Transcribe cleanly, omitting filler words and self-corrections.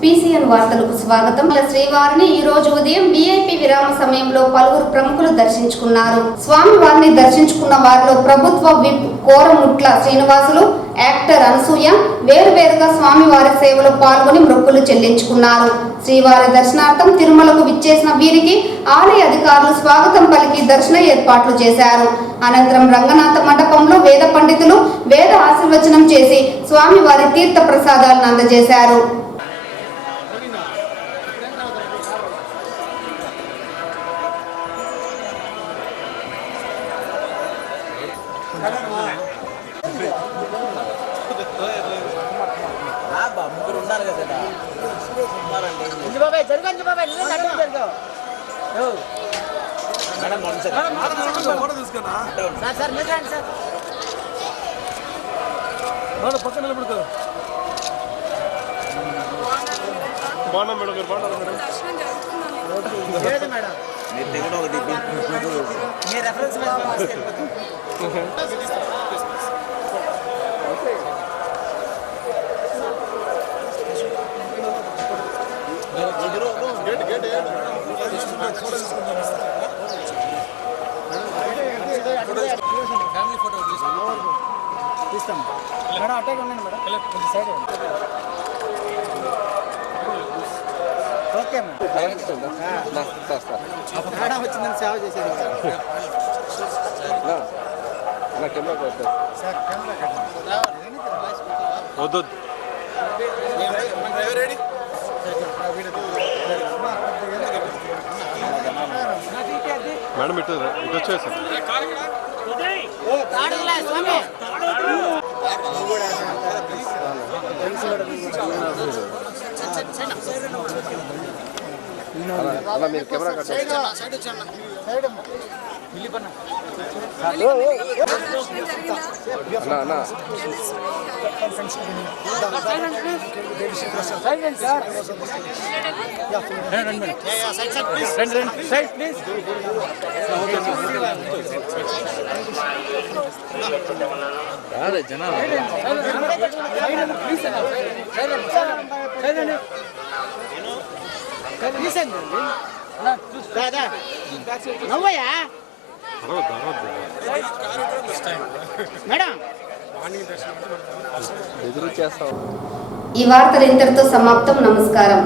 PCN వార్తలకు స్వాగతం. శ్రీవారిని ఈ రోజు ఉదయం వీఐపీ విరామ సమయంలో పలువురు ప్రముఖులు దర్శించుకున్నారు. స్వామివారిని దర్శించుకున్న వారిలో ప్రభుత్వ విప్ కోరముట్ల శ్రీనివాసులు, యాక్టర్ అనసూయ వేరువేరుగా స్వామివారి సేవలో పాల్గొని మొక్కులు చెల్లించుకున్నారు. శ్రీవారి దర్శనార్థం తిరుమలకు విచ్చేసిన వీరికి ఆలయ అధికారులు స్వాగతం పలికి దర్శన ఏర్పాట్లు చేశారు. అనంతరం రంగనాథ మండపంలో వేద పండితులు వేద ఆశీర్వచనం చేసి స్వామివారి తీర్థ ప్రసాదాలను అందజేశారు. మేడం అట్టే ఉండండి మేడం, కొంచెం సైడ్ ఓకే మేడం వచ్చిందని సేవ చేసేది వద్దు మేడం ఇటు వచ్చేసారు. అలా మీరు కెమెరా ఈ వార్తలు ఇంతటితో సమాప్తం. నమస్కారం.